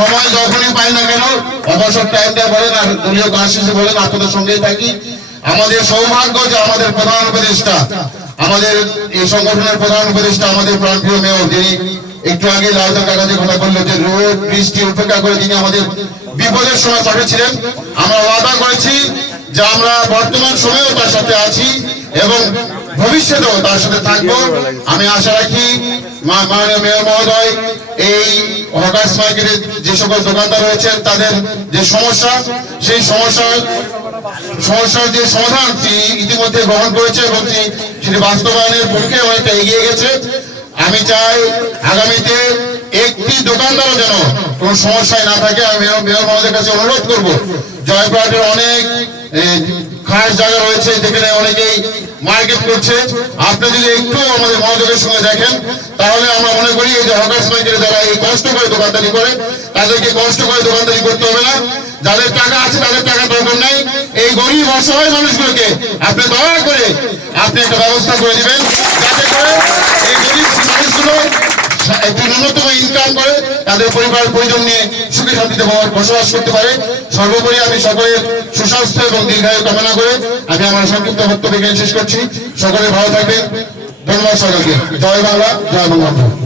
সময় যখনই পাই না কেন, অবসর টাইমটা বলেন আর দলীয় কাজ বলেন, আপনাদের সঙ্গেই থাকি। আমাদের সৌভাগ্য যে আমাদের প্রধান উপদেষ্টা, আমাদের এই সংগঠনের প্রধান উপদেষ্টা, আমাদের প্রাণপ্রিয় মেয়র, যিনি একটু আগে লালদা কাকাজে কথা বলল যে রোদ, বৃষ্টি উপেক্ষা করে তিনি আমাদের বিপদের সময় পাঠিয়েছিলেন। আমরা ওয়াদা করেছি যে আমরা বর্তমান সময়েও তার সাথে আছি এবং ভবিষ্যতেও তার সাথে থাকব। আমি আশা রাখি মাননীয় মেয়র মহোদয়, এই হকার্স মার্কেটের যে সকল দোকানদার রয়েছেন, তাদের যে সমস্যা, সেই সমস্যার সমস্যার যে সমাধান তিনি ইতিমধ্যে গ্রহণ করেছে এবং তিনি সেটি বাস্তবায়নের পক্ষে অনেকটা এগিয়ে গেছে। আমি চাই আগামীতে একটি দোকানদারও যেন কোনো সমস্যায় না থাকে। আমি মেয়র মহোদয়ের কাছে অনুরোধ করব, জয়পুরহাটের অনেক খাস জায়গা রয়েছে, যেখানে অনেকেই মার্কেট করছে। আপনি যদি একটু আমাদের মনোযোগের সঙ্গে দেখেন, তাহলে আমরা মনে করি এই যে হকার্স যারা এই কষ্ট করে দোকানদারি করে, তাদেরকে কষ্ট করে দোকানদারি করতে হবে না। যাদের টাকা আছে, তাদের টাকা দরকার নাই। এই গরিব, অসহায় মানুষগুলোকে আপনি দয়া করে আপনি একটা ব্যবস্থা করে দিবেন, যাতে করে এই গরিব মানুষগুলো ন্যূনতম ইনকাম করে, তাদের পরিবার পরিজন নিয়ে সুখে শান্তিতে বসবাস করতে পারে। সর্বোপরি আমি সকলের সুস্বাস্থ্য এবং দীর্ঘায়ু কামনা করে আমি আমার সংক্ষিপ্ত বক্তব্য শেষ করছি। সকলে ভালো থাকবেন। ধন্যবাদ সকলকে। জয় বাংলা, জয় বঙ্গবন্ধু।